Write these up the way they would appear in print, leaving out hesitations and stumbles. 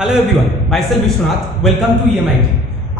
Hello everyone, myself Vishwanath, welcome to EMIT।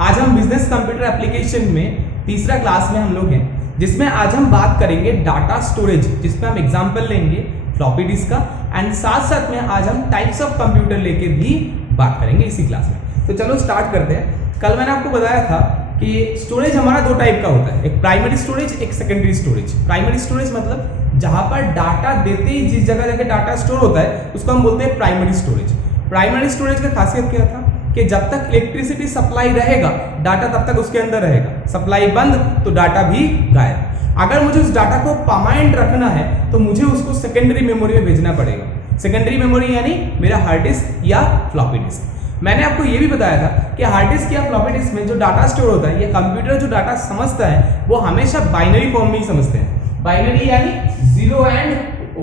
आज हम business computer application में तीसरा क्लास में हम लोग हैं, जिसमें आज हम बात करेंगे डाटा स्टोरेज, जिसमें हम एग्जांपल लेंगे फ्लॉपी डिस्क का, एंड साथ साथ में आज हम टाइप्स ऑफ कंप्यूटर लेके भी बात करेंगे इसी क्लास में। तो चलो स्टार्ट करते हैं। कल मैंने आपको बताया था कि स्टोरेज हमारा दो टाइप का होता है, एक प्राइमरी स्टोरेज, एक सेकेंडरी स्टोरेज। प्राइमरी स्टोरेज मतलब जहां पर डाटा देते ही जिस जगह जाके डाटा स्टोर होता है उसको हम बोलते हैं प्राइमरी स्टोरेज। प्राइमरी स्टोरेज का खासियत क्या था कि जब तक इलेक्ट्रिसिटी सप्लाई रहेगा डाटा तब तक उसके अंदर रहेगा, सप्लाई बंद तो डाटा भी गायब। अगर मुझे उस डाटा को परमानेंट रखना है तो मुझे उसको सेकेंडरी मेमोरी में भेजना पड़ेगा। सेकेंडरी मेमोरी यानी मेरा हार्ड डिस्क या फ्लॉपी डिस्क। मैंने आपको यह भी बताया था कि हार्ड डिस्क या फ्लॉपी डिस्क में जो डाटा स्टोर होता है, ये कंप्यूटर जो डाटा समझता है वो हमेशा बाइनरी फॉर्म में ही समझते हैं। बाइनरी यानी 0 एंड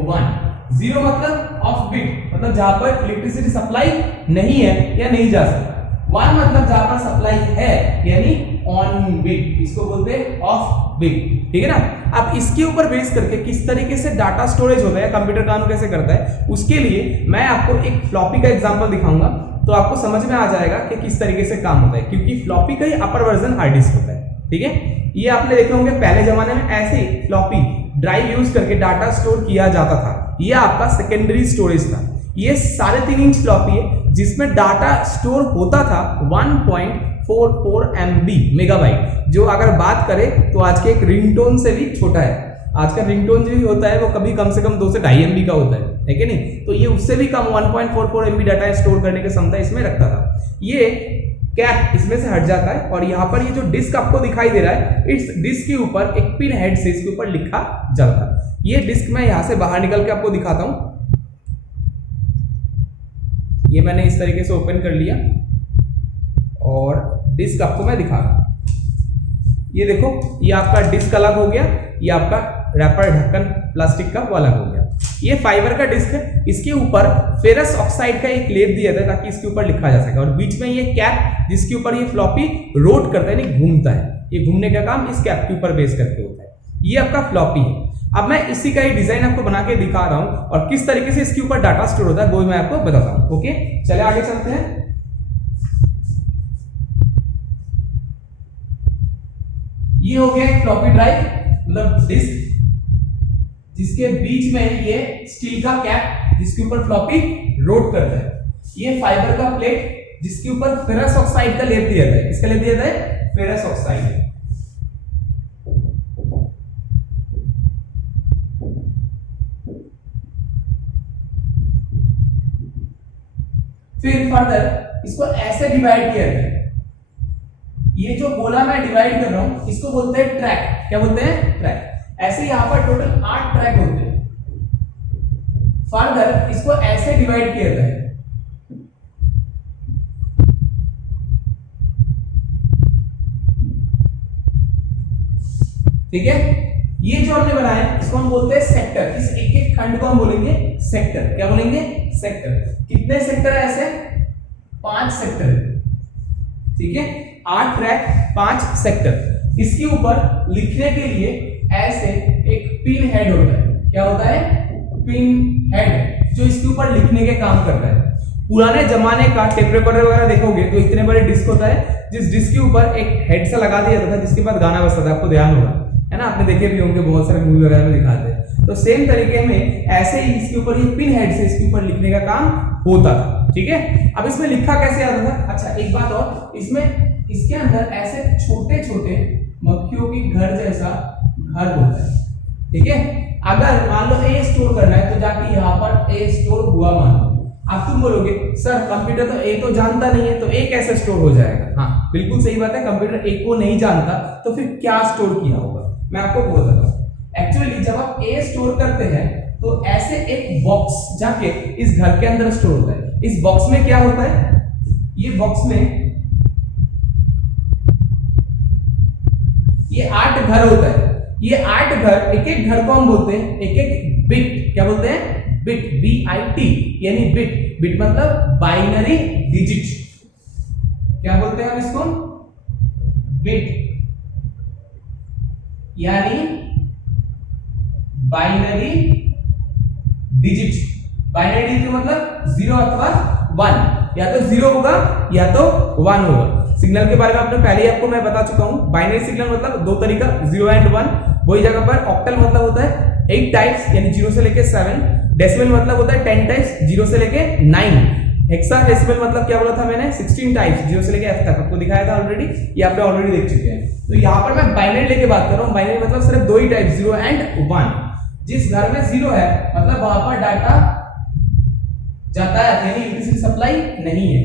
1। 0 मतलब ऑफ बिट, मतलब जहां पर इलेक्ट्रिसिटी सप्लाई नहीं है या नहीं जा सकता। 1 मतलब जहां पर सप्लाई है यानी ऑन बिट, इसको बोलते हैं ऑफ बिट। ठीक है ना। अब इसके ऊपर बेस करके किस तरीके से डाटा स्टोरेज होता है, कंप्यूटर काम कैसे करता है, उसके लिए मैं आपको एक फ्लॉपी का एग्जांपल दिखाऊंगा, तो आपको समझ में आ जाएगा कि किस तरीके से काम होता है, क्योंकि फ्लॉपी का ही अपर वर्जन हार्ड डिस्क होता है। ठीक है, ये आपने देखे होंगे पहले जमाने में ऐसे ही फ्लॉपी ड्राइव यूज करके डाटा स्टोर किया जाता था। ये आपका सेकेंडरी स्टोरेज था। ये 3.5 इंच फ्लॉपी है जिसमें डाटा स्टोर होता था 1.44 MB मेगाबाइट, जो अगर बात करें तो आज के एक रिंगटोन से भी छोटा है। आज का रिंगटोन जो भी होता है वो कभी कम से कम 2 से 2.5 MB का होता है कि नहीं, तो ये उससे भी कम 1.44 MB डाटा स्टोर करने की क्षमता इसमें रखता था। ये कैप इसमें से हट जाता है और यहाँ पर ये जो डिस्क आपको दिखाई दे रहा है, इस डिस्क के ऊपर एक पिन हेड से इसके ऊपर लिखा जाता है। ये डिस्क मैं यहाँ से बाहर निकल के आपको दिखाता हूँ। ये मैंने इस तरीके से ओपन कर लिया और डिस्क आपको मैं दिखा रहा हूँ। ये देखो, ये आपका डिस्क अलग हो गया, ये आपका रैपर ढक्कन प्लास्टिक का वो अलग हो गया। ये फाइबर का डिस्क है, इसके ऊपर फेरस ऑक्साइड का एक लेप दिया था ताकि इसके ऊपर लिखा जा सके, और बीच में ये कैप जिसके ऊपर ये फ्लॉपी रोट करता है, यानी घूमता है। ये घूमने का काम इस कैप के ऊपर बेस करके होता है। ये आपका फ्लॉपी है। अब मैं इसी का ही डिजाइन आपको बना के दिखा रहा हूं और किस तरीके से इसके ऊपर डाटा स्टोर होता है वो मैं आपको बताता हूं। ओके, चले आगे चलते हैं। ये हो गया एक फ्लॉपी ड्राइव, मतलब डिस्क, जिसके बीच में ये स्टील का कैप जिसके ऊपर फ्लॉपी रोट करता है। ये फाइबर का प्लेट जिसके ऊपर फेरस ऑक्साइड का लेप दिया था। किसका लेप दिया था? Ferrous oxide. फिर फर्दर इसको ऐसे डिवाइड किया गया। ये जो गोला मैं डिवाइड कर रहा हूं इसको बोलते हैं ट्रैक। क्या बोलते हैं? ट्रैक। ऐसे यहां पर टोटल 8 ट्रैक होते हैं। फर्दर इसको ऐसे डिवाइड किया गया है। ठीक है, ये जो हमने बनाया है इसको हम बोलते हैं सेक्टर। इस एक एक खंड को हम बोलेंगे सेक्टर। क्या बोलेंगे? सेक्टर। कितने सेक्टर है ऐसे? 5 सेक्टर है। ठीक है, 8 ट्रैक 5 सेक्टर। इसके ऊपर लिखने के लिए ऐसे एक पिन हेड होता है। क्या होता है? पिन हेड, जो इसके ऊपर लिखने के काम करता है। पुराने जमाने का टेप रिकॉर्डर वगैरह देखोगे तो इतने बड़े डिस्क होता है, जिस डिस्क के ऊपर एक हेड सा लगा दिया जाता था जिसके बाद गाना बजता था। आपको ध्यान होगा, है ना, आपने देखे भी होंगे, बहुत सारे मूवी वगैरह में दिखाते हैं। तो सेम तरीके में ऐसे ही इसके ऊपर ये पिन हेड से इसके ऊपर लिखने का काम होता था। ठीक है, अब इसमें लिखा कैसे आता था? अच्छा, एक बात और, इसमें इसके अंदर ऐसे छोटे छोटे मक्खियों की घर जैसा घर होता है। ठीक है, अगर मान लो ए स्टोर करना है तो जाके यहाँ पर ए स्टोर हुआ मान लो। अब तुम बोलोगे सर कंप्यूटर तो ए तो जानता नहीं है, तो ए कैसे स्टोर हो जाएगा? हाँ, बिल्कुल सही बात है, कंप्यूटर ए को नहीं जानता तो फिर क्या स्टोर किया होगा मैं आपको बोल देता हूं। एक्चुअली जब आप ए स्टोर करते हैं तो ऐसे एक बॉक्स जाके इस घर के अंदर स्टोर होता है। इस बॉक्स में क्या होता है? ये बॉक्स में ये 8 घर होता है। ये 8 घर, एक एक घर को हम बोलते हैं एक एक बिट। क्या बोलते हैं? बिट, BIT, यानी बिट। बिट मतलब बाइनरी डिजिट। क्या बोलते हैं हम इसको? बिट, यानी बाइनरी डिजिट। बाइनरी डिजिट मतलब 0 अथवा 1। या तो 0 होगा या तो 1 होगा। सिग्नल के बारे में आपने पहले ही आपको मैं बता चुका हूं। बाइनरी सिग्नल मतलब दो तरीका 0 एंड 1। वही जगह पर ऑक्टल मतलब होता है 8 टाइप्स यानी 0 से लेके 7। डेसिमल मतलब होता है 10 टाइप्स 0 से लेके 9। हेक्साडेसिमल मतलब क्या बोला था मैंने 16 टाइप्स 0 से लेके f तक आपको दिखाया था ऑलरेडी, ये आपने ऑलरेडी देख चुके हैं। तो यहाँ पर मैं बाइनरी लेके बात कर रहा हूँ। बाइनरी मतलब सिर्फ दो ही टाइप 0 एंड 1। जिस घर में 0 है मतलब वहां पर डाटा जाता है यानी इलेक्ट्रिसिटी सप्लाई नहीं है।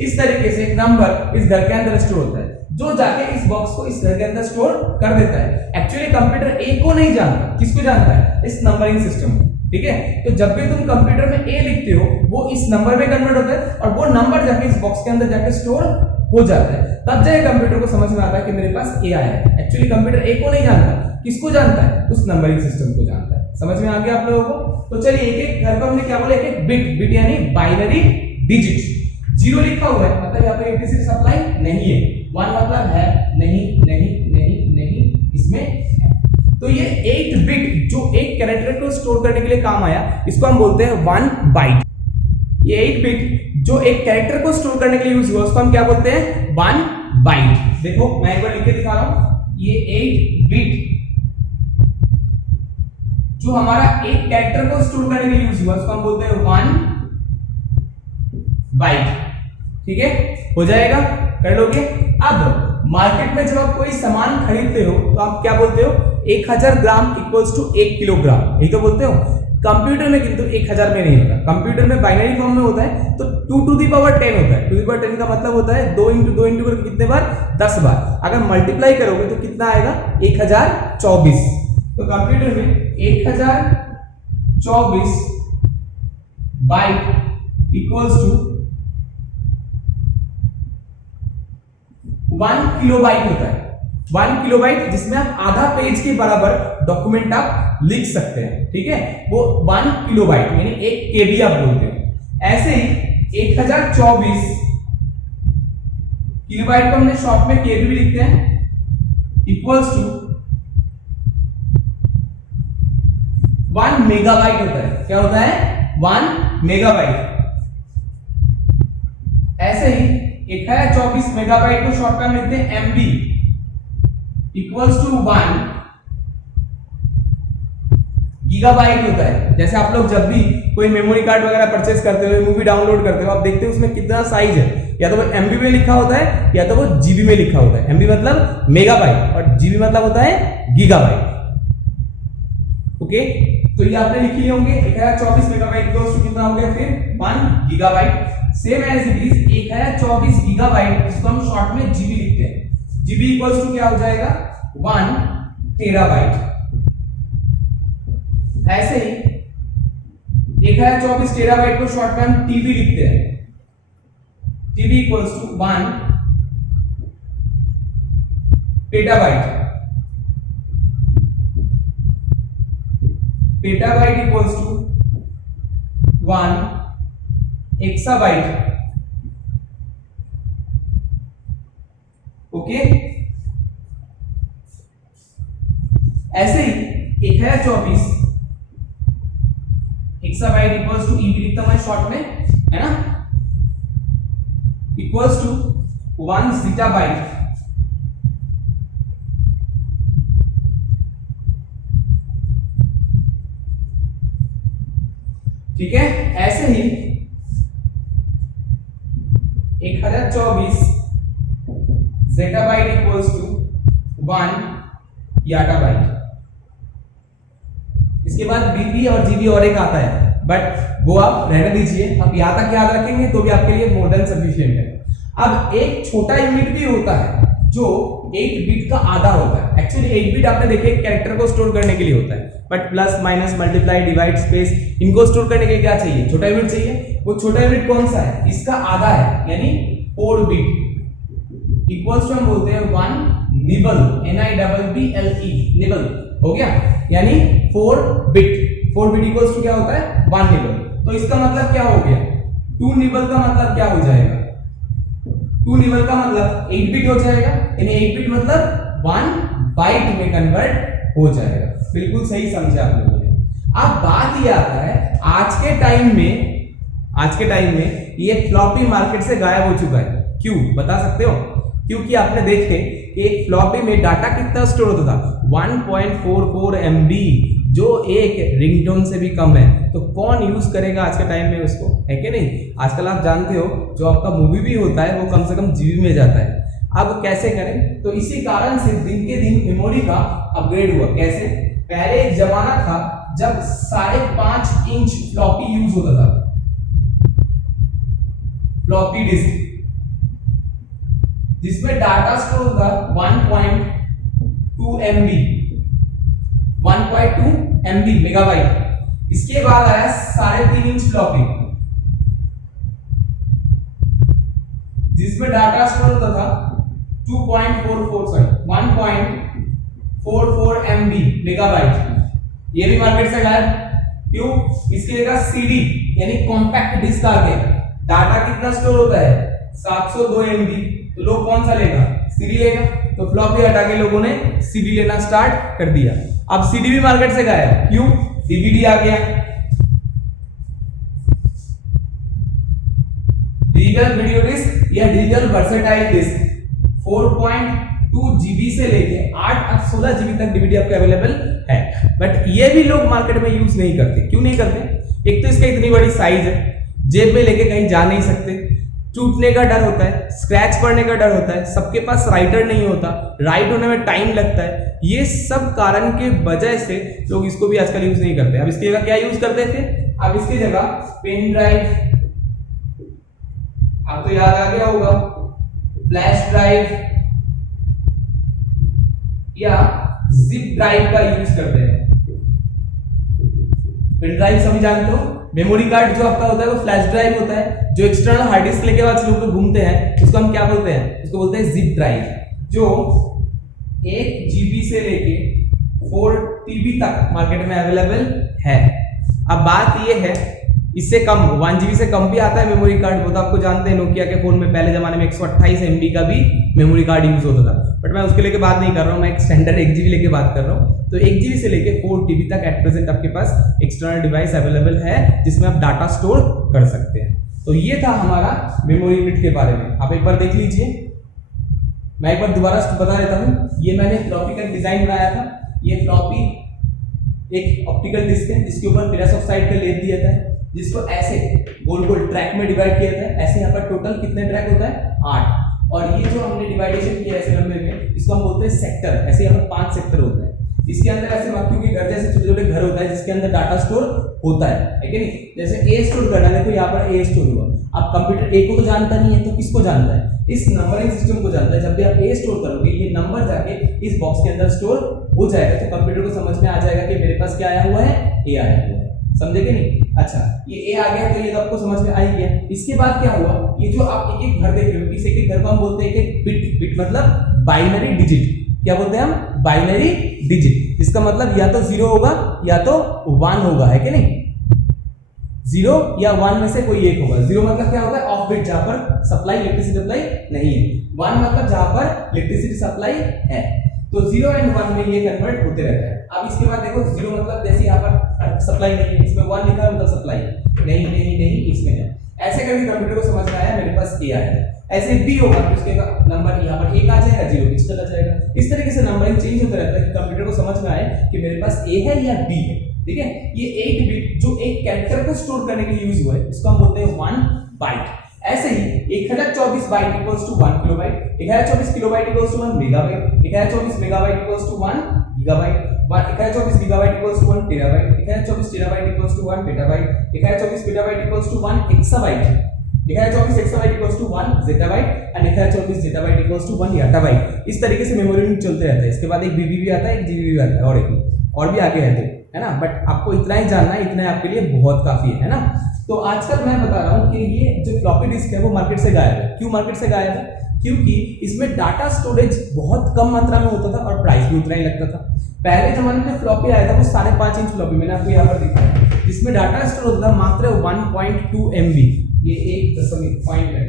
इस तरीके से एक नंबर इस घर के अंदर स्टोर होता है जो जाके इस बॉक्स को इस घर के अंदर स्टोर कर देता है। एक्चुअली कंप्यूटर ए को नहीं जानता, किसको जानता है? इस नंबरिंग सिस्टम को। ठीक है, तो जब भी तुम कंप्यूटर में ए लिखते हो वो इस नंबर में कन्वर्ट होता है और वो नंबर जाके इस बॉक्स के अंदर जाके स्टोर हो जाता है। तब जाके कंप्यूटर को समझ में आता है कि मेरे पास ए आया है। एक्चुअली कंप्यूटर ए को नहीं जानता, किसको जानता है? उस नंबरिंग सिस्टम को जानता है। समझ में आ गया आप लोगों को? तो चलिए एक एक घर को हमने क्या बोला, एक एक बिट यानी बाइनरी डिजिट। 0 लिखा हुआ है मतलब यहाँ पे इलेक्ट्रिसिटी सप्लाई नहीं है। 1 मतलब है नहीं नहीं नहीं नहीं, इसमें है। तो ये 8 बिट जो एक कैरेक्टर को स्टोर करने के लिए काम आया, इसको हम बोलते हैं 1 बाइट। ये 8 बिट जो एक कैरेक्टर को स्टोर करने के लिए यूज हुआ उसको हम क्या बोलते हैं? 1 बाइट। देखो मैं एक बार लिख के दिखा रहा हूं। ये 8 बिट जो हमारा एक कैरेक्टर को स्टोर करने के लिए यूज हुआ उसको हम बोलते हैं 1 बाइट। ठीक है, हो जाएगा, कर लोगे। अब मार्केट में जब आप कोई सामान खरीदते हो तो आप क्या बोलते हो? 1000 ग्राम इक्वल्स टू 1 किलोग्राम, यही तो बोलते हो। कंप्यूटर में किंतु 1000 में नहीं होता, कंप्यूटर में बाइनरी फॉर्म में होता है तो 2 टू द पावर 10 होता है। 2 टू द पावर 10 का मतलब होता है 2 इंटू 2 इंटू करके कितने बार? 10 बार। अगर मल्टीप्लाई करोगे तो कितना आएगा? 1024। तो कंप्यूटर में 1024 बाइट इक्वल्स टू 1 किलोबाइट होता है। 1 किलोबाइट जिसमें आप आधा पेज के बराबर डॉक्यूमेंट आप लिख सकते हैं। ठीक है, वो 1 किलोबाइट यानी 1 केबी आप बोलते हैं। ऐसे ही 1024 किलोबाइट को हमने शॉर्ट में केबी भी लिखते हैं इक्वल्स टू 1 मेगाबाइट होता है। क्या होता है? 1 मेगाबाइट। ऐसे ही 1024 मेगाबाइट को शॉर्ट में लिखते हैं एमबी इक्वल्स टू 1 गीगाबाइट होता है। जैसे आप लोग जब भी कोई मेमोरी कार्ड वगैरह परचेस करते हो, मूवी डाउनलोड करते हो, आप देखते हो उसमें कितना साइज है, या तो वो एमबी में लिखा होता है या तो वो जीबी में लिखा होता है। एमबी मतलब मेगाबाइट और जीबी मतलब होता है गीगाबाइट। ओके, तो ये आपने लिख लिए होंगे। 1024 मेगाबाइट इक्वल्स टू कितना हो गया? फिर 1 gigabyte. Same as it is 1024 gigabyte इसको हम शॉर्ट में जीबी लिखते हैं। जीबी इक्वल्स टू क्या हो जाएगा? 1 टेराबाइट। ऐसे ही 1024 टेराबाइट को शॉर्ट में हम टीबी लिखते हैं। TB equals to 1 petabyte. Petabyte equals to 1 exabyte. Okay, ऐसे ही 1024 एक्साबाइट इक्वल्स टू ईबी लिखता हूं मैं शॉर्ट में, है ना, इक्वल्स टू 1 जीटाबाइट। ठीक है, ऐसे ही 1024 zettabyte इक्वल्स टू 1 याटाबाइट। इसके बाद बीबी और जीबी और एक आता है, बट वो आप रहने दीजिए। आप यहां तक याद रखेंगे तो भी आपके लिए मोर देन सफिशिएंट है। अब एक छोटा यूनिट भी होता है जो 8 बिट का आधा होता है। एक्चुअली 8 बिट आपने देखे कैरेक्टर को स्टोर करने के लिए होता है, but plus minus multiply divide space इनको स्टोर करने के लिए क्या चाहिए? छोटा यूनिट चाहिए। वो छोटा यूनिट कौन सा है? इसका आधा है यानी 4 बिट इक्वल्स टू हम बोलते हैं 1 निबल, NIBBLE निबल। हो गया, यानी 4 बिट। 4 बिट इक्वल्स टू क्या होता है? 1 निबल। तो इसका मतलब क्या हो गया? 2 निबल का मतलब क्या हो जाएगा? 2 निबल का मतलब 8 बिट हो जाएगा, यानी 8 बिट मतलब 1 बाइट में कन्वर्ट हो जाएगा। बिल्कुल सही समझे आप लोगों ने। अब बात ये आता है आज के टाइम में आज के टाइम में ये फ्लॉपी मार्केट से गायब हो चुका है। क्यों बता सकते हो? क्योंकि आपने देखे कि एक फ्लॉपी में डाटा कितना स्टोर होता था, 1.44 MB, जो एक रिंगटोन से भी कम है। तो कौन यूज करेगा आज के टाइम में उसको, है कि नहीं? आजकल आप जानते हो जो आपका मूवी भी होता है वो कम से कम जीबी में जाता है। अब कैसे करें? तो इसी कारण से दिन के दिन मेमोरी का अपग्रेड हुआ। कैसे? पहले एक जमाना था जब 5.5 इंच फ्लॉपी यूज होता था, फ्लॉपी डिस्क, जिसमें डाटा स्टोर था 1.2 MB, 1.2 MB मेगाबाइट। इसके बाद आया 3.5 इंच फ्लॉपी, जिसमें डाटा स्टोर होता था 1.44 MB मेगाबाइट। ये भी मार्केट से गायब। क्यों? इसके जगह सीडी यानी कॉम्पैक्ट डिस्क आ गया। डाटा कितना स्टोर होता है? 702 MB। तो लोग कौन सा लेगा? सीडी लेगा। तो फ्लॉपी हटा के लोगों ने सीडी लेना स्टार्ट कर दिया। अब सीडी भी मार्केट से गायब। क्यों? डीवीडी आ गया। डिजिटल वीडियो डिस्क या डिजिटल वर्सेटाइल डिस्क 4.2 GB से लेके 8-16 GB तक डीवीडी आपको अवेलेबल है। बट ये भी लोग मार्केट में यूज नहीं करते। क्यों नहीं करते? एक तो इसका इतनी बड़ी साइज है, जेब में लेके कहीं जा नहीं सकते, टूटने का डर होता है, स्क्रैच पड़ने का डर होता है, सबके पास राइटर नहीं होता, राइट होने में टाइम लगता है। ये सब कारण के वजह से लोग इसको भी आजकल यूज नहीं करते। अब इसकी जगह क्या यूज करते थे? अब इसकी जगह पेन ड्राइव, आपको याद आ गया होगा, फ्लैश ड्राइव या जिप ड्राइव का यूज करते हैं। पेन ड्राइव सभी जानते हो, मेमोरी कार्ड जो आपका होता है वो फ्लैश ड्राइव होता है, जो एक्सटर्नल हार्ड डिस्क लेके बाद लोग घूमते हैं, उसको हम क्या बोलते हैं? उसको बोलते हैं जिप ड्राइव, जो 1 GB से लेके 4 TB तक मार्केट में अवेलेबल है। अब बात ये है, इससे कम 1 GB से कम भी आता है मेमोरी कार्ड, वो तो आपको जानते हैं। नोकिया के फोन में पहले जमाने में 128 MB का भी मेमोरी कार्ड यूज होता था। बट मैं उसके लेके बात नहीं कर रहा हूँ, मैं एक स्टैंडर्ड 1 GB लेके बात कर रहा हूँ। तो 1 GB से लेके 4 TB तक एट प्रेजेंट आपके पास एक्सटर्नल डिवाइस अवेलेबल है, जिसमें आप डाटा स्टोर कर सकते हैं। तो ये था हमारा मेमोरी यूनिट के बारे में। आप एक बार देख लीजिए, मैं एक बार दोबारा बता देता हूँ। ये मैंने फ्लॉपी का डिजाइन बनाया था। ये फ्लॉपी एक ऑप्टिकल डिस्क है जिसके ऊपर फेरस ऑक्साइड का लेप दिया था, जिसको ऐसे गोल गोल ट्रैक में डिवाइड किया था। ऐसे यहाँ पर टोटल कितने ट्रैक होता है? 8। और ये जो हमने डिवाइडेशन किया ऐसे लंबे में, इसको हम बोलते हैं सेक्टर। ऐसे यहाँ पर 5 सेक्टर होते हैं। इसके अंदर ऐसे मक्खियों के घर जैसे छोटे छोटे घर होता है, जिसके अंदर डाटा स्टोर होता है कि नहीं? जैसे ए स्टोर करना, देखो यहाँ पर ए स्टोर हुआ। अब कंप्यूटर ए को तो जानता नहीं है, तो किसको जानता है? इस नंबरिंग सिस्टम को जानता है। जब भी आप ए स्टोर करोगे, ये नंबर जाके इस बॉक्स के अंदर स्टोर हो जाएगा, तो कंप्यूटर को समझ में आ जाएगा कि मेरे पास क्या आया हुआ है? ए आया हुआ है। समझे कि नहीं? अच्छा, ये ए आ गया तो ये तो आपको समझ में आ ही गया। इसके बाद क्या हुआ? ये जो आप एक एक घर देख रहे हो, इस एक एक घर को हम बोलते हैं एक बिट। बिट मतलब बाइनरी डिजिट। क्या बोलते हैं हम? Binary digit. इसका मतलब या तो 0 होगा या तो 1 होगा, है कि नहीं? 0 या 1 में से कोई एक होगा। 0 मतलब क्या होता है? ऑफ बिट, जहां पर सप्लाई इलेक्ट्रिसिटी सप्लाई नहीं है। 1 मतलब जहां पर इलेक्ट्रिसिटी सप्लाई है। तो 0 एंड 1 में ये कन्वर्ट होते रहता है। अब इसके बाद देखो, 0 मतलब जैसे यहाँ पर सप्लाई नहीं है, इसमें 1 लिखा है मतलब सप्लाई नहीं नहीं नहीं इसमें है। ऐसे करके कंप्यूटर को समझ में आया मेरे पास ए आया है। ऐसे बी होगा तो इसके नंबर यहाँ पर 1 आ जाएगा, 0 बीच चला जाएगा। इस तरीके से नंबरिंग चेंज होता रहता है कि कंप्यूटर को समझ में आए कि मेरे पास ए है या बी है। ठीक है? ये 8 बिट जो एक कैरेक्टर को स्टोर करने के लिए यूज हुआ है, उसको हम बोलते हैं 1 बाइट। ऐसे ही 1024 byte equals to 1 kilobyte, 1024 kilobyte equals to 1 megabyte, 1024 megabyte equals to 1 gigabyte, 1024 gigabyte equals to 1 terabyte, 1024 terabyte equals to 1 petabyte, 1024 petabyte equals to 1 exabyte, 1024 exabyte equals to 1 zettabyte and 1024 zettabyte equals to 1 yottabyte। इस तरीके से memory unit चलते रहता है। इसके बाद एक बीबी भी आता है, एक जीबी भी आता है, और भी आगे है, है ना? बट आपको इतना ही जानना है, इतना आपके लिए बहुत काफी है ना? तो आजकल मैं बता रहा हूँ कि ये जो फ्लॉपी डिस्क है वो मार्केट से गायब है। क्यों मार्केट से गायब है? क्योंकि इसमें डाटा स्टोरेज बहुत कम मात्रा में होता था और प्राइस भी उतना ही लगता था। पहले जमाने में फ्लॉपी आया था वो 5.5 इंच फ्लॉपी, मैंने आपको यहाँ पर दिखाया, जिसमें डाटा स्टोर होता था मात्र 1.2 MB। ये एक पॉइंट है,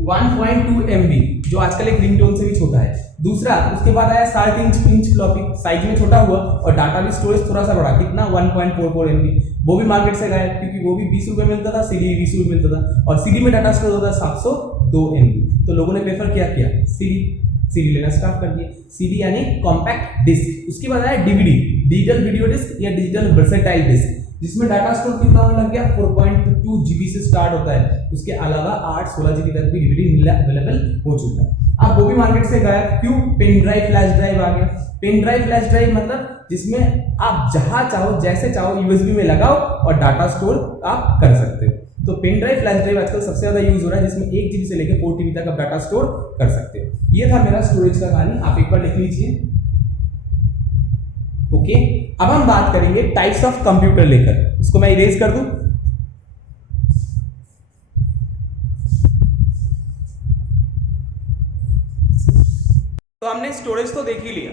1.2 MB, जो आजकल एक रिंगटोन से भी छोटा है। दूसरा, उसके बाद आया 3.5 इंच फ्लॉपी, साइज में छोटा हुआ और डाटा भी स्टोरेज थोड़ा सा बड़ा, कितना? 1.44 MB। वो भी मार्केट से गायब, क्योंकि वो भी 20 रुपए मिलता था, सीडी 20 रुपए मिलता था, और सीडी में डाटा स्टोर होता है 702 MB। तो लोगों ने प्रेफर क्या किया, सीडी लेना स्टार्ट कर दिया। सीडी यानी कॉम्पैक्ट डिस्क। उसके बाद आया डीवीडी, डिजिटल वीडियो डिस्क या डिजिटल वर्सेटाइल डिस्क, जिसमें डाटा स्टोर कितना होने लग गया, 4.2 GB से स्टार्ट होता है। उसके अलावा 8-16 GB तक भी डीवीडी अवेलेबल हो चुका है। अब वो भी मार्केट से गायब, क्यों? पेन ड्राइव फ्लैश ड्राइव आ गया। पेन ड्राइव फ्लैश ड्राइव मतलब जिसमें आप जहां चाहो जैसे चाहो यूएसबी में लगाओ और डाटा स्टोर आप कर सकते हो। तो पेन ड्राइव फ्लैश ड्राइव आजकल सबसे ज्यादा यूज हो रहा है, जिसमें 1 GB से लेकर 4 TB तक आप डाटा स्टोर कर सकते हो। ये था मेरा स्टोरेज का कहानी, आप एक बार लिख लीजिए। ओके, अब हम बात करेंगे टाइप्स ऑफ कंप्यूटर लेकर। इसको मैं इरेज कर दूं। तो हमने स्टोरेज तो देख ही लिया,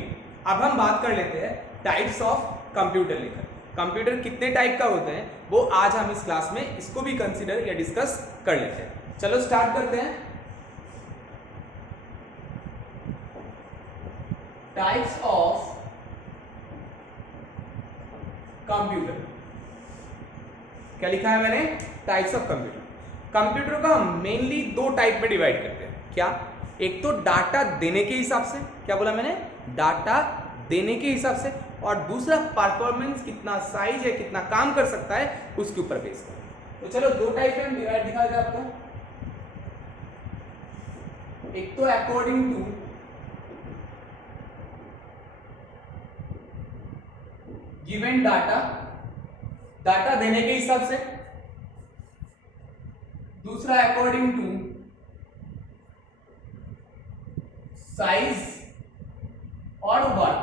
अब हम बात कर लेते हैं टाइप्स ऑफ कंप्यूटर लेकर। कंप्यूटर कितने टाइप का होते हैं वो आज हम इस क्लास में इसको भी कंसीडर या डिस्कस कर लेते हैं। चलो स्टार्ट करते हैं। टाइप्स ऑफ कंप्यूटर, क्या लिखा है मैंने? Types of computer. कंप्यूटर को हम मेनली 2 टाइप में डिवाइड करते हैं। क्या? एक तो डाटा देने के हिसाब से, क्या बोला मैंने? डाटा देने के हिसाब से, और दूसरा परफॉर्मेंस, कितना साइज है, कितना काम कर सकता है, उसके ऊपर बेस कर। तो चलो 2 टाइप में डिवाइड दिखा देता आपको। एक तो according to given data, data देने के हिसाब से। दूसरा अकॉर्डिंग टू साइज और वर्क,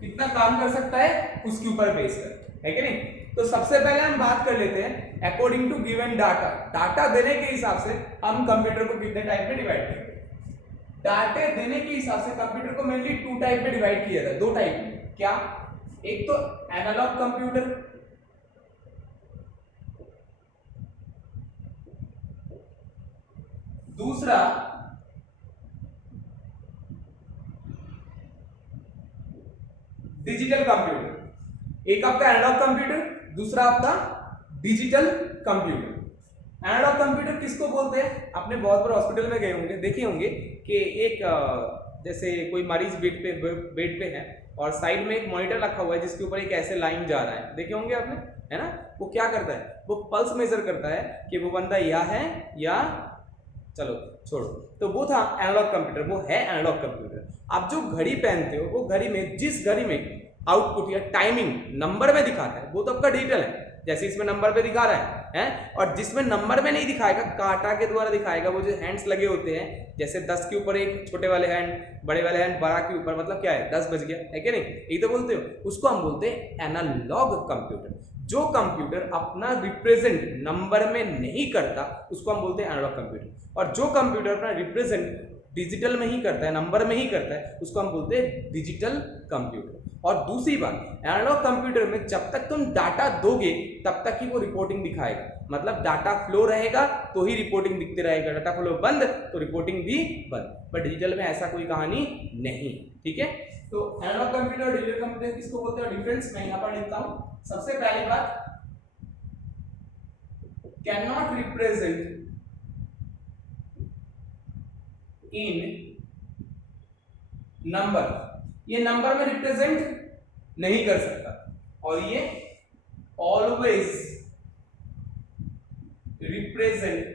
कितना काम कर सकता है उसके ऊपर बेस कर, है कि नहीं? तो सबसे पहले हम बात कर लेते हैं according to given data. Data देने के हिसाब से हम कंप्यूटर को कितने टाइप में डिवाइड करते हैं? डाटा देने के हिसाब से कंप्यूटर को मेनली 2 टाइप में डिवाइड किया था, 2 टाइप में। क्या? एक तो एनालॉग कंप्यूटर, दूसरा डिजिटल कंप्यूटर। एक आपका एनालॉग कंप्यूटर, दूसरा आपका डिजिटल कंप्यूटर। एनालॉग कंप्यूटर किसको बोलते हैं? आपने बहुत बार हॉस्पिटल में गए होंगे, देखे होंगे कि एक जैसे कोई मरीज बेड पे है और साइड में एक मॉनिटर रखा हुआ है जिसके ऊपर एक ऐसे लाइन जा रहा है, देखे होंगे आपने, है ना? वो क्या करता है? वो पल्स मेजर करता है कि वो बंदा या है या, चलो छोड़ो। तो वो था एनालॉग कंप्यूटर, वो है एनालॉग कंप्यूटर। आप जो घड़ी पहनते हो वो घड़ी में, जिस घड़ी में आउटपुट या टाइमिंग नंबर में दिखाता है वो तो आपका डिजिटल है, जैसे इसमें नंबर पे दिखा रहा है? और जिसमें नंबर में नहीं दिखाएगा, कांटा के द्वारा दिखाएगा, वो जो हैंड्स लगे होते हैं, जैसे 10 के ऊपर एक छोटे वाले हैंड, बड़े वाले हैंड 12 के ऊपर, मतलब क्या है? 10 बज गया, है कि नहीं? यही तो बोलते हो, उसको हम बोलते हैं एनालॉग कंप्यूटर। जो कंप्यूटर अपना रिप्रेजेंट नंबर में नहीं करता उसको हम बोलते हैं एनालॉग कंप्यूटर, और जो कंप्यूटर अपना रिप्रेजेंट डिजिटल में ही करता है, नंबर में ही करता है, उसको हम बोलते हैं डिजिटल कंप्यूटर। और दूसरी बात, एनालॉग कंप्यूटर में जब तक तुम डाटा दोगे तब तक ही वो रिपोर्टिंग दिखाएगा, मतलब डाटा फ्लो रहेगा तो ही रिपोर्टिंग दिखते रहेगा, डाटा फ्लो बंद तो रिपोर्टिंग भी बंद। पर डिजिटल में ऐसा कोई कहानी नहीं, ठीक है? तो एनालॉग कंप्यूटर और डिजिटल कंप्यूटर किसको बोलते हैं? डिफरेंस मैं यहां पर लिखता हूं। सबसे पहली बात, can not represent in number, ये नंबर में रिप्रेजेंट नहीं कर सकता, और ये ऑलवेज रिप्रेजेंट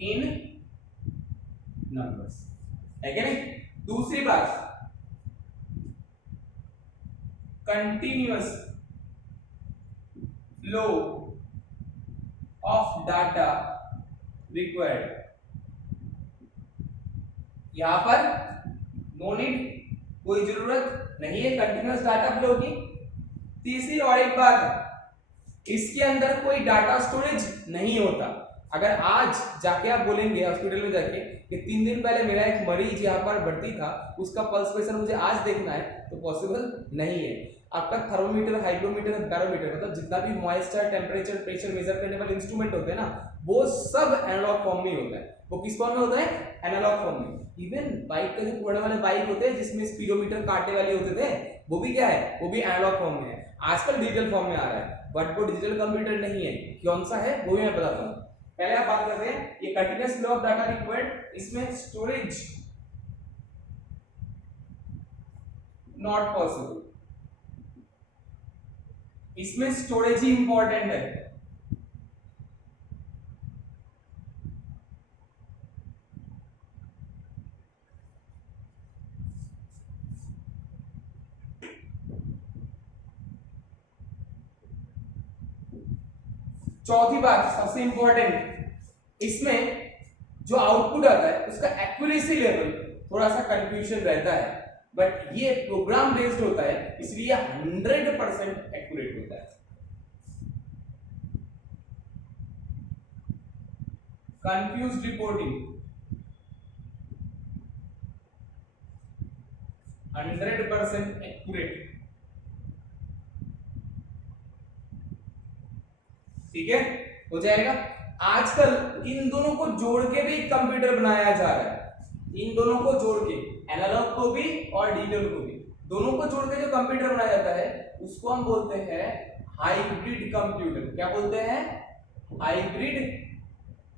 इन नंबर्स, है क्या नहीं? दूसरी बात, continuous flow of data required, यहां पर नो नीड, कोई जरूरत नहीं है कंटिन्यूअस डाटा फ्लो की। तीसरी और एक बात है, इसके अंदर कोई डाटा स्टोरेज नहीं होता। अगर आज जाके आप बोलेंगे हॉस्पिटल में जाके कि 3 दिन पहले मेरा एक मरीज यहाँ पर भर्ती था, उसका पल्स प्रेशर मुझे आज देखना है, तो पॉसिबल नहीं है। आपका थर्मोमीटर, हाइग्रोमीटर, बैरोमीटर, मतलब जितना भी मॉइस्चर, टेम्परेचर, प्रेशर मेजर करने वाले इंस्ट्रूमेंट होते हैं ना, वो सब एनालॉग फॉर्म में होता है। वो किस फॉर्म में होता है? एनालॉग फॉर्म में। इवन बाइक के जो पुराने वाले बाइक होते हैं जिसमें स्पीडोमीटर कांटे वाले होते थे, वो भी क्या है, वो भी एनालॉग फॉर्म में है, आजकल डिजिटल फॉर्म में आ रहा है, बट वो डिजिटल कंप्यूटर नहीं है। कौन सा है वो भी मैं बताता हूँ। पहले आप बात करते हैं ये continuous flow of data required, इसमें स्टोरेज नॉट पॉसिबल, इसमें स्टोरेज ही इंपॉर्टेंट है। चौथी बात सबसे इंपॉर्टेंट, इसमें जो आउटपुट आता है उसका एक्यूरेसी लेवल थोड़ा सा कंफ्यूजन रहता है, बट ये प्रोग्राम बेस्ड होता है इसलिए 100% एक्यूरेट होता है। कंफ्यूज रिपोर्टिंग 100% एक्यूरेट, ठीक है, हो जाएगा। आजकल इन दोनों को जोड़ के भी कंप्यूटर बनाया जा रहा है, इन दोनों को जोड़ के, एनालॉग को भी और डिजिटल को भी, दोनों को जोड़ के जो कंप्यूटर बनाया जाता है उसको हम बोलते हैं हाइब्रिड कंप्यूटर। क्या बोलते हैं? Hybrid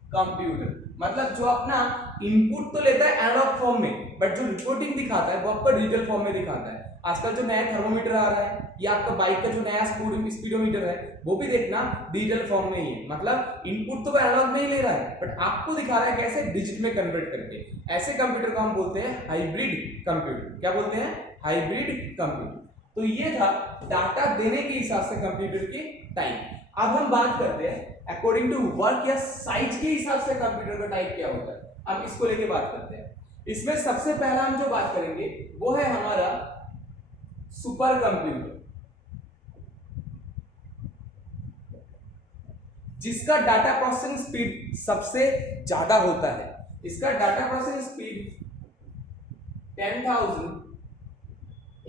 computer. मतलब जो अपना इनपुट तो लेता है एनालॉग फॉर्म में, बट जो रिपोर्टिंग दिखाता है वो आपको डिजिटल फॉर्म में दिखाता है। आजकल जो नया थर्मोमीटर आ रहा है या आपका बाइक का जो नया स्पीडोमीटर है वो भी देखना डिजिटल फॉर्म में ही है। मतलब इनपुट तो एनालॉग में ही ले रहा है, बट आपको दिखा रहा है कैसे, डिजिट में कन्वर्ट करके। ऐसे कंप्यूटर को हम बोलते हैं हाइब्रिड कंप्यूटर। क्या बोलते हैं? Hybrid computer. तो ये था डाटा देने के हिसाब से कंप्यूटर की टाइप। अब हम बात करते हैं अकॉर्डिंग टू वर्क या साइज के हिसाब से कंप्यूटर का टाइप क्या होता है। हम इसको लेके बात करते हैं। इसमें सबसे पहला हम जो बात करेंगे वो है हमारा सुपर कंप्यूटर, जिसका डाटा प्रोसेसिंग स्पीड सबसे ज्यादा होता है। इसका डाटा प्रोसेसिंग स्पीड 10,000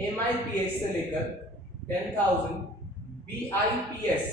MIPS से लेकर 10,000 BIPS,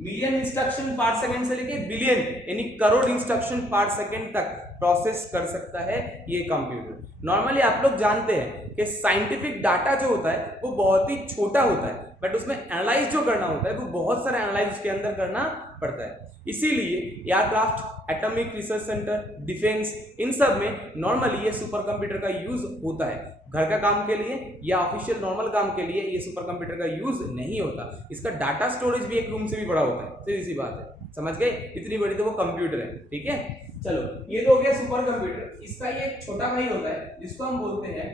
मिलियन इंस्ट्रक्शन पर सेकंड से लेकर बिलियन यानी करोड़ इंस्ट्रक्शन पर सेकंड तक प्रोसेस कर सकता है ये कंप्यूटर। नॉर्मली आप लोग जानते हैं कि साइंटिफिक डाटा जो होता है वो बहुत ही छोटा होता है, बट उसमें एनालाइज जो करना होता है वो बहुत सारा एनालाइज उसके अंदर करना पड़ता है। इसीलिए aircraft, atomic research centre, defence, इन सब में नॉर्मली ये सुपर कंप्यूटर का यूज होता है। घर का काम के लिए या ऑफिशियल नॉर्मल काम के लिए ये सुपर कंप्यूटर का यूज नहीं होता। इसका डाटा स्टोरेज भी एक रूम से भी बड़ा होता है। सीधी सी बात है, समझ गए? इतनी बड़ी तो वो कंप्यूटर है, ठीक है। चलो, ये तो हो गया सुपर कंप्यूटर। इसका ये छोटा भाई होता है जिसको हम बोलते हैं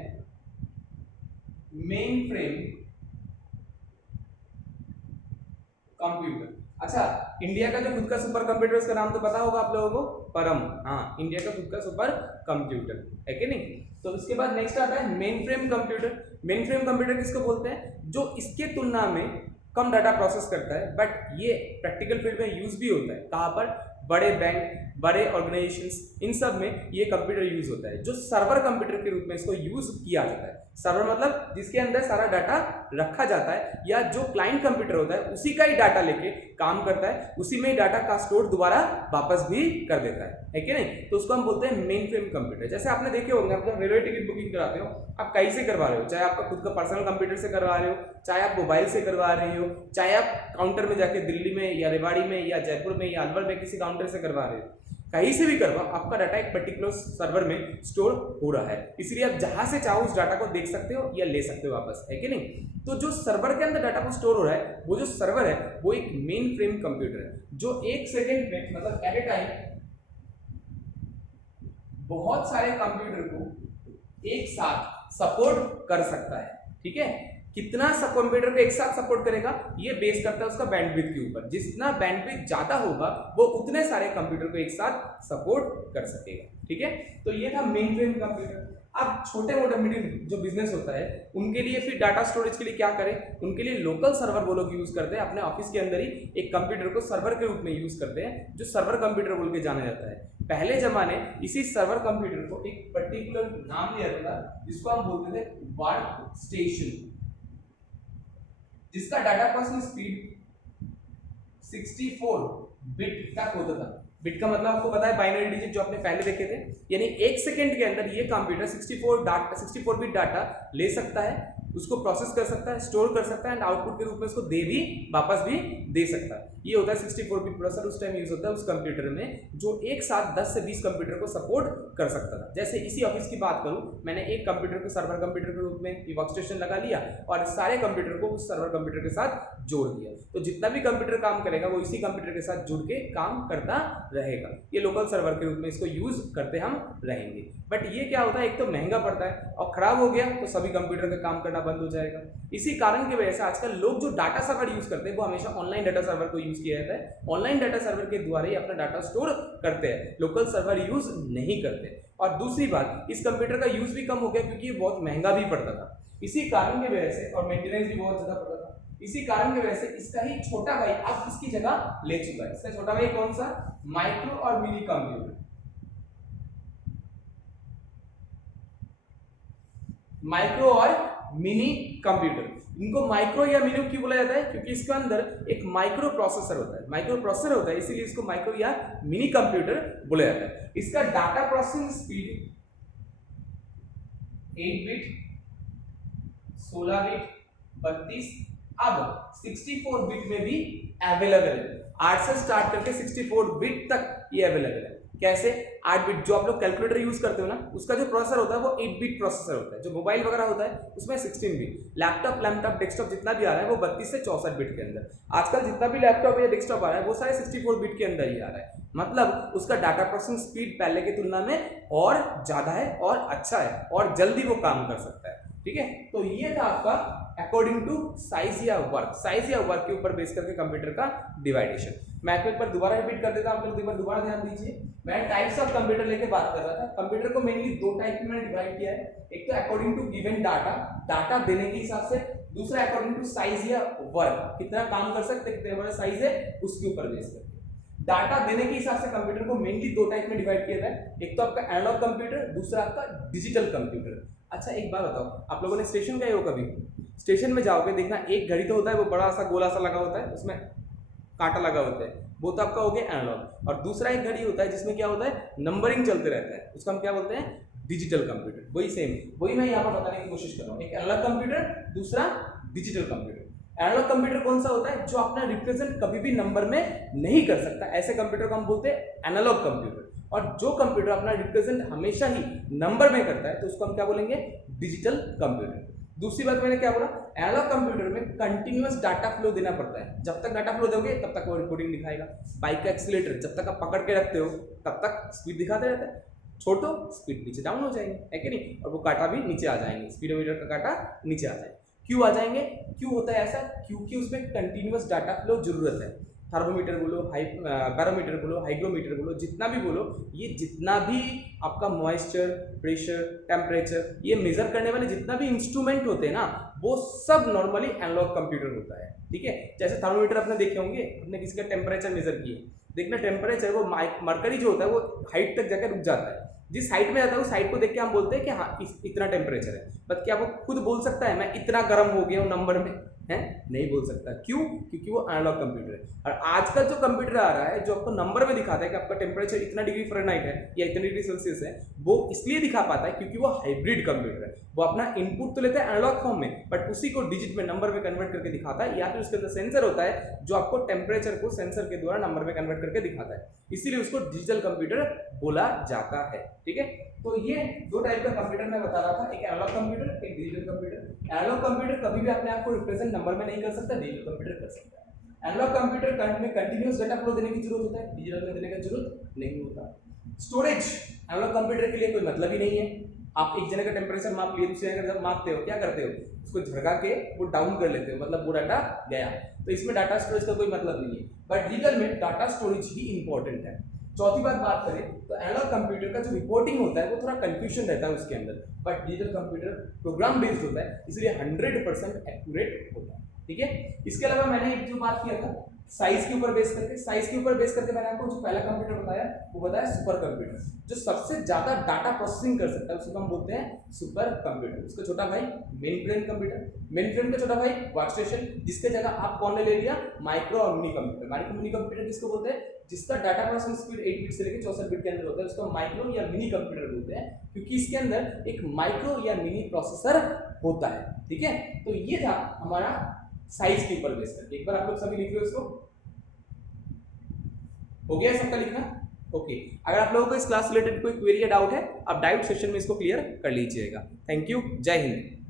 मेन फ्रेम कंप्यूटर। अच्छा, इंडिया का जो खुद का सुपर कंप्यूटर, उसका नाम तो पता होगा आप लोगों को, परम। हाँ, इंडिया का खुद का सुपर कंप्यूटर है कि नहीं। तो इसके बाद नेक्स्ट आता है main frame computer. Main frame computer किसको बोलते हैं? जो इसके तुलना में कम डाटा प्रोसेस करता है, बट ये प्रैक्टिकल फील्ड में यूज भी होता है। कहाँ पर? बड़े बैंक, बड़े ऑर्गेनाइजेशंस, इन सब में ये कंप्यूटर यूज होता है। जो सर्वर कंप्यूटर के रूप में इसको यूज किया जाता है। सर्वर मतलब जिसके अंदर सारा डाटा रखा जाता है, या जो क्लाइंट कंप्यूटर होता है उसी का ही डाटा लेके काम करता है, उसी में ही डाटा का स्टोर दोबारा वापस भी कर देता है कि नहीं। तो उसको हम बोलते हैं मेन फ्रेम कंप्यूटर। जैसे आपने देखे होंगे, आप जब रेलवे टिकट बुकिंग कराते हो, आप कहीं से करवा रहे हो, चाहे आपका खुद का पर्सनल कंप्यूटर से करवा रहे हो, चाहे आप मोबाइल से करवा रहे हो, चाहे आप काउंटर में जाके दिल्ली में या रेवाड़ी में या जयपुर में या अलवर में किसी काउंटर से करवा रहे हो, कहीं से भी करवा, आपका डाटा एक पर्टिकुलर सर्वर में स्टोर हो रहा है। इसलिए आप जहां से चाहो उस डाटा को देख सकते हो या ले सकते हो वापस, है कि नहीं। तो जो सर्वर के अंदर डाटा को स्टोर हो रहा है, वो जो सर्वर है वो एक मेन फ्रेम कंप्यूटर है, जो एक सेकेंड में, मतलब एट ए टाइम बहुत सारे कंप्यूटर को एक साथ सपोर्ट कर सकता है, ठीक है। कितना सब कंप्यूटर को एक साथ सपोर्ट करेगा ये बेस करता है उसका बैंडविड्थ के ऊपर। जितना बैंडविड्थ ज्यादा होगा वो उतने सारे कंप्यूटर को एक साथ सपोर्ट कर सकेगा, ठीक है। तो ये था मेन फ्रेम कंप्यूटर। अब छोटे मोटे मिडिल जो बिजनेस होता है उनके लिए फिर डाटा स्टोरेज के लिए क्या करें? उनके लिए लोकल सर्वर वो लोग यूज करते हैं। अपने ऑफिस के अंदर ही एक कंप्यूटर को सर्वर के रूप में यूज करते हैं, जो सर्वर कंप्यूटर बोल के जाना जाता है। पहले जमाने इसी सर्वर कंप्यूटर को एक पर्टिकुलर नाम दिया जाता था, जिसको हम बोलते थे वर्क स्टेशन, जिसका डाटा प्रोसेसिंग स्पीड 64 बिट तक होता था। बिट का मतलब आपको पता है बाइनरी डिजिट, जो आपने पहले देखे थे। यानी एक सेकंड के अंदर ये कंप्यूटर 64 बिट डाटा ले सकता है। उसको प्रोसेस कर सकता है, स्टोर कर सकता है एंड आउटपुट के रूप में उसको दे भी वापस भी दे सकता है। ये होता है 64 बिट प्रोसेसर। उस टाइम यूज होता है उस कंप्यूटर में जो एक साथ 10 से 20 कंप्यूटर को सपोर्ट कर सकता था। जैसे इसी ऑफिस की बात करूं, मैंने एक कंप्यूटर को सर्वर कंप्यूटर के रूप में वर्क स्टेशन लगा लिया और सारे कंप्यूटर को उस सर्वर कंप्यूटर के साथ जोड़ दिया, तो जितना भी कंप्यूटर काम करेगा वो इसी कंप्यूटर के साथ जुड़ के काम करता रहेगा। ये लोकल सर्वर के रूप में इसको यूज करते हम रहेंगे। बट ये क्या होता है, एक तो महंगा पड़ता है और खराब हो गया तो सभी कंप्यूटर का काम करना बंद हो जाएगा। इसी कारण की वजह से आजकल लोग जो डाटा सर्वर यूज करते हैं वो हमेशा ऑनलाइन डाटा सर्वर को यूज किया जाता है। ऑनलाइन डाटा सर्वर के द्वारा ही अपना डाटा स्टोर करते हैं, लोकल सर्वर यूज नहीं करते। और दूसरी बात, इस कंप्यूटर का यूज भी कम हो गया क्योंकि ये बहुत महंगा भी पड़ता था। इसी कारण की वजह से, और मेंटेनेंस भी बहुत ज्यादा पड़ता था, इसी कारण की वजह से इसका ही छोटा भाई अब इसकी जगह ले चुका है। इसका छोटा भाई कौन सा, माइक्रो और मिनी कंप्यूटर। माइक्रो और मिनी कंप्यूटर, इनको माइक्रो या मिनी क्यों बोला जाता है, क्योंकि इसके अंदर एक माइक्रो प्रोसेसर होता है। माइक्रो प्रोसेसर होता है इसीलिए इसको माइक्रो या मिनी कंप्यूटर बोला जाता है। इसका data processing speed 8 bit, 16 bit, 32, अब 64 बिट में भी अवेलेबल है। 8 से स्टार्ट करके 64 बिट तक ये अवेलेबल है। कैसे, 8 बिट जो आप लोग कैलकुलेटर यूज करते हो ना, उसका जो प्रोसेसर होता है वो 8 बिट प्रोसेसर होता है। जो मोबाइल वगैरह होता है उसमें 16 बिट, लैपटॉप डेस्कटॉप जितना भी आ रहा है वो 32 से 64 बिट के अंदर। आजकल जितना भी लैपटॉप या डेस्कटॉप आ रहा है वो सारे 64 बिट के अंदर ही आ रहा है। मतलब उसका डाटा प्रोसेसिंग स्पीड पहले की तुलना में और ज्यादा है और अच्छा है और जल्दी वो काम कर सकता है। ठीक है, तो ये था आपका अकॉर्डिंग टू साइज या वर्क के ऊपर बेस करके कंप्यूटर का डिवाइडेशन। मैं आपको एक बार दोबारा रिपीट कर देता हूं, आप लोग एक बार दोबारा ध्यान दीजिए। मैं टाइप्स ऑफ कंप्यूटर लेके बात कर रहा था। कंप्यूटर को मेनली दो टाइप में मैंने डिवाइड किया है। एक तो अकॉर्डिंग टू गिवन डाटा देने के हिसाब से, दूसरा अकॉर्डिंग टू साइज या वर्क, कितना काम कर सकते, कितने बड़ा साइज है उसके ऊपर बेस करके। डाटा देने के हिसाब से कंप्यूटर को मेनली दो टाइप में डिवाइड किया था। एक तो आपका एनालॉग कंप्यूटर, दूसरा आपका डिजिटल कंप्यूटर। अच्छा एक बात बताओ, आप लोगों ने स्टेशन गए हो कभी? स्टेशन में जाओगे देखना, एक घड़ी तो होता है वो बड़ा सा गोला सा लगा होता है, उसमें कांटा लगा होता है, वो तो आपका हो गया एनालॉग। और दूसरा एक घड़ी होता है जिसमें क्या होता है, नंबरिंग चलते रहता है, उसको हम क्या बोलते हैं, डिजिटल कंप्यूटर। वही सेम, वही मैं यहाँ पर बताने की कोशिश कर रहा हूँ। एक एनालॉग कंप्यूटर, दूसरा डिजिटल कंप्यूटर। एनालॉग कंप्यूटर कौन सा होता है, जो अपना रिप्रेजेंट कभी भी नंबर में नहीं कर सकता, ऐसे कंप्यूटर को हम बोलते हैं एनालॉग कंप्यूटर। और जो कंप्यूटर अपना रिप्रेजेंट हमेशा ही नंबर में करता है तो उसको हम क्या बोलेंगे, डिजिटल कंप्यूटर। दूसरी बात मैंने क्या बोला, एनालॉग कंप्यूटर में कंटिन्यूअस डाटा फ्लो देना पड़ता है। जब तक डाटा फ्लो दोगे तब तक वो रिकॉर्डिंग दिखाएगा। बाइक का एक्सीलेटर जब तक आप पकड़ के रखते हो तब तक स्पीड दिखाते रहता है, छोड़ दो स्पीड नीचे डाउन हो जाएंगे, है कि नहीं, और वो कांटा भी नीचे आ जाएंगे, स्पीडोमीटर का कांटा नीचे आ जाएगा। क्यों आ जाएंगे, क्यों होता है ऐसा, क्योंकि उसमें कंटिन्यूअस डाटा फ्लो जरूरत है। थर्मोमीटर बोलो, बैरोमीटर बोलो, हाइग्रोमीटर बोलो, जितना भी बोलो, ये जितना भी आपका मॉइस्चर, प्रेशर, टेम्परेचर, ये मेजर करने वाले जितना भी इंस्ट्रूमेंट होते हैं ना, वो सब नॉर्मली एनालॉग कंप्यूटर होता है। ठीक है, जैसे थर्मोमीटर आपने देखे होंगे, आपने किसी का टेम्परेचर मेजर किए, देखना टेम्परेचर वो मरकरी जो होता है वो हाइट तक जाकर रुक जाता है। जिस साइड में जाता है उस साइड को देख के हम बोलते हैं कि हाँ इतना टेम्परेचर है। बट क्या वो खुद बोल सकता है मैं इतना गर्म हो गया हूँ नंबर में, है नहीं बोल सकता। क्यों, क्योंकि वो एनालॉग कंप्यूटर है। और आजकल जो कंप्यूटर आ रहा है जो आपको नंबर में दिखाता है कि आपका टेम्परेचर इतना डिग्री फ़ारेनहाइट है या इतने डिग्री सेल्सियस है, वो इसलिए दिखा पाता है क्योंकि वो हाइब्रिड कंप्यूटर है। वो अपना इनपुट तो लेता है एनालॉग फॉर्म में, बट उसी को डिजिट में, नंबर में कन्वर्ट करके दिखाता है, या फिर उसके अंदर सेंसर होता है जो आपको टेम्परेचर को सेंसर के द्वारा नंबर में कन्वर्ट करके दिखाता है, इसीलिए उसको डिजिटल कंप्यूटर बोला जाता है। ठीक है, तो ये दो टाइप का कंप्यूटर मैं बता रहा था, एक एनालॉग कंप्यूटर, एक डिजिटल कंप्यूटर। एनालॉग कंप्यूटर कभी भी अपने आप को रिप्रेजेंट नंबर में नहीं कर सकता, डिजिटल कंप्यूटर कर सकता है। एनालॉग कंप्यूटर में कंटिन्यूअस डाटा फ्लो देने की जरूरत होता है, डिजिटल में देने की जरूरत नहीं होता। स्टोरेज एनालॉग कंप्यूटर के लिए कोई मतलब ही नहीं है। आप एक जगह का टेम्परेचर माप लिए, दूसरे जगह जब मापते हो क्या करते हो, उसको झटका के वो डाउन कर लेते हो, मतलब वो डाटा गया। तो इसमें डाटा स्टोरेज का कोई मतलब नहीं है, बट डिजिटल में डाटा स्टोरेज ही इंपॉर्टेंट है। चौथी बात करें तो एनालॉग कंप्यूटर का जो रिपोर्टिंग होता है वो थोड़ा कंफ्यूजन रहता है उसके अंदर, but digital computer program based होता है, इसलिए 100% एक्यूरेट होता है। ठीक है, इसके अलावा मैंने एक जो बात किया था साइज के ऊपर बेस करके, साइज के ऊपर बेस करके मैंने आपको जो पहला कंप्यूटर बताया वो बताया सुपर कंप्यूटर, जो सबसे ज्यादा डाटा प्रोसेसिंग कर सकता है उसको हम बोलते हैं सुपर कंप्यूटर। उसका छोटा भाई main frame computer, main frame का छोटा भाई वर्क स्टेशन, जिसके जगह आप कौन ने ले लिया, माइक्रो और mini computer. Micro mini computer किसको बोलते हैं, जिसका डाटा प्रोसेसिंग स्पीड 8 बिट से लेकर 64 बिट के अंदर होता है, उसको माइक्रो या मिनी कंप्यूटर बोलते हैं, क्योंकि इसके अंदर एक माइक्रो या मिनी प्रोसेसर होता है। ठीक है, तो ये था हमारा साइज के ऊपर बेस करके। एक बार आप लोग सभी लिख लो इसको। हो गया सबका लिखना? ओके। अगर आप लोगों को इस क्लास रिलेटेड कोई क्वेरी या डाउट है, आप डाउट सेशन में इसको क्लियर कर लीजिएगा। थैंक यू, जय हिंद।